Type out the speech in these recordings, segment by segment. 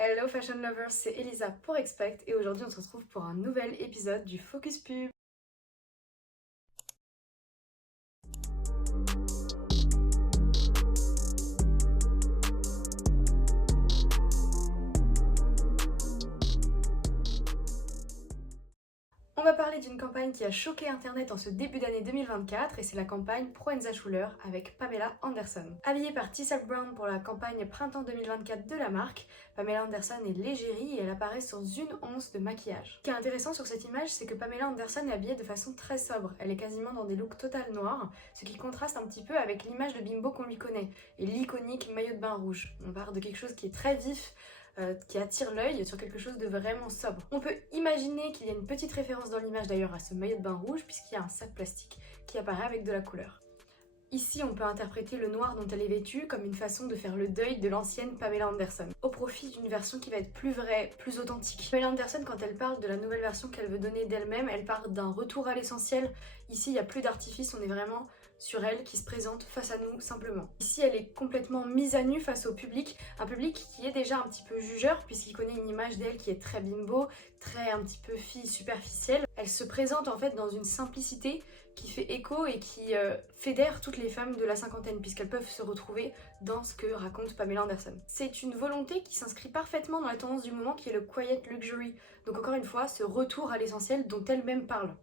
Hello Fashion Lovers, c'est Elisa pour Expect et aujourd'hui on se retrouve pour un nouvel épisode du Focus Pub. On va parler d'une campagne qui a choqué internet en ce début d'année 2024 et c'est la campagne Proenza Schuler avec Pamela Anderson. Habillée par Tessa Brown pour la campagne printemps 2024 de la marque, Pamela Anderson est l'égérie et elle apparaît sans une once de maquillage. Ce qui est intéressant sur cette image, c'est que Pamela Anderson est habillée de façon très sobre. Elle est quasiment dans des looks total noirs, ce qui contraste un petit peu avec l'image de bimbo qu'on lui connaît et l'iconique maillot de bain rouge. On part de quelque chose qui est très vif, qui attire l'œil sur quelque chose de vraiment sobre. On peut imaginer qu'il y a une petite référence dans l'image d'ailleurs à ce maillot de bain rouge puisqu'il y a un sac plastique qui apparaît avec de la couleur. Ici, on peut interpréter le noir dont elle est vêtue comme une façon de faire le deuil de l'ancienne Pamela Anderson, au profit d'une version qui va être plus vraie, plus authentique. Pamela Anderson, quand elle parle de la nouvelle version qu'elle veut donner d'elle-même, elle parle d'un retour à l'essentiel. Ici, il n'y a plus d'artifice, on est vraiment sur elle qui se présente face à nous simplement. Ici, elle est complètement mise à nu face au public, un public qui est déjà un petit peu jugeur puisqu'il connaît une image d'elle qui est très bimbo, très un petit peu fille superficielle. Elle se présente en fait dans une simplicité qui fait écho et qui fédère toutes les femmes de la cinquantaine puisqu'elles peuvent se retrouver dans ce que raconte Pamela Anderson. C'est une volonté qui s'inscrit parfaitement dans la tendance du moment qui est le quiet luxury, donc encore une fois ce retour à l'essentiel dont elle-même parle.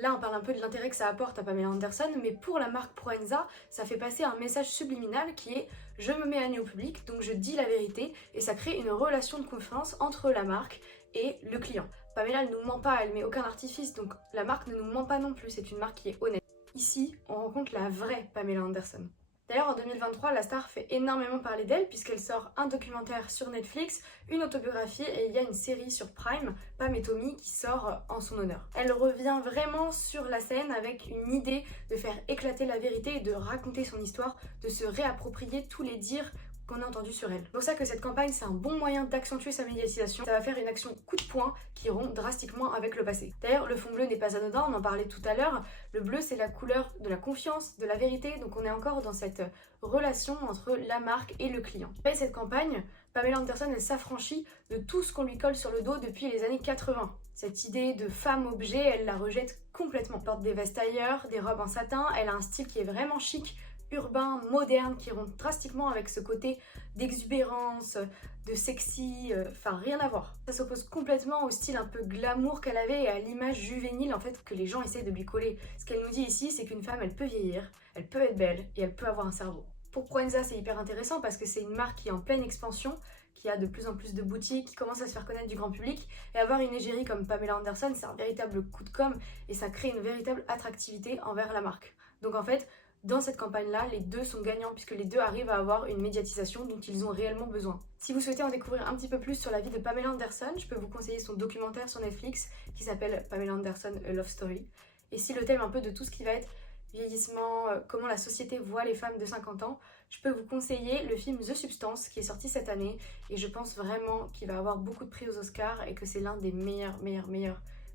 Là, on parle un peu de l'intérêt que ça apporte à Pamela Anderson, mais pour la marque Proenza, ça fait passer un message subliminal qui est « je me mets à nu au public, donc je dis la vérité » et ça crée une relation de confiance entre la marque et le client. Pamela, elle ne nous ment pas, elle met aucun artifice, donc la marque ne nous ment pas non plus, c'est une marque qui est honnête. Ici, on rencontre la vraie Pamela Anderson. D'ailleurs, en 2023, la star fait énormément parler d'elle puisqu'elle sort un documentaire sur Netflix, une autobiographie et il y a une série sur Prime, Pam et Tommy, qui sort en son honneur. Elle revient vraiment sur la scène avec une idée de faire éclater la vérité et de raconter son histoire, de se réapproprier tous les dires qu'on a entendu sur elle. C'est pour ça que cette campagne, c'est un bon moyen d'accentuer sa médiatisation. Ça va faire une action coup de poing qui rompt drastiquement avec le passé. D'ailleurs, le fond bleu n'est pas anodin, on en parlait tout à l'heure. Le bleu, c'est la couleur de la confiance, de la vérité, donc on est encore dans cette relation entre la marque et le client. Et cette campagne, Pamela Anderson, elle s'affranchit de tout ce qu'on lui colle sur le dos depuis les années 80. Cette idée de femme-objet, elle la rejette complètement. Elle porte des vestes tailleurs, des robes en satin, elle a un style qui est vraiment chic, urbain, moderne, qui rompt drastiquement avec ce côté d'exubérance, de sexy, enfin rien à voir. Ça s'oppose complètement au style un peu glamour qu'elle avait et à l'image juvénile en fait que les gens essaient de lui coller. Ce qu'elle nous dit ici, c'est qu'une femme, elle peut vieillir, elle peut être belle et elle peut avoir un cerveau. Pour Proenza, c'est hyper intéressant parce que c'est une marque qui est en pleine expansion, qui a de plus en plus de boutiques, qui commence à se faire connaître du grand public. Et avoir une égérie comme Pamela Anderson, c'est un véritable coup de com' et ça crée une véritable attractivité envers la marque. Donc en fait, dans cette campagne-là, les deux sont gagnants puisque les deux arrivent à avoir une médiatisation dont ils ont réellement besoin. Si vous souhaitez en découvrir un petit peu plus sur la vie de Pamela Anderson, je peux vous conseiller son documentaire sur Netflix qui s'appelle Pamela Anderson A Love Story. Et si le thème un peu de tout ce qui va être vieillissement, comment la société voit les femmes de 50 ans, je peux vous conseiller le film The Substance qui est sorti cette année et je pense vraiment qu'il va avoir beaucoup de prix aux Oscars et que c'est l'un des meilleurs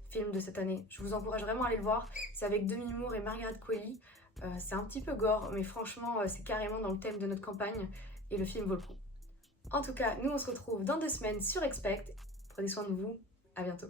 films de cette année. Je vous encourage vraiment à aller le voir, c'est avec Demi Moore et Margaret Qualley. C'est un petit peu gore, mais franchement, c'est carrément dans le thème de notre campagne et le film vaut le coup. En tout cas, nous on se retrouve dans 2 semaines sur Expect. Prenez soin de vous, à bientôt.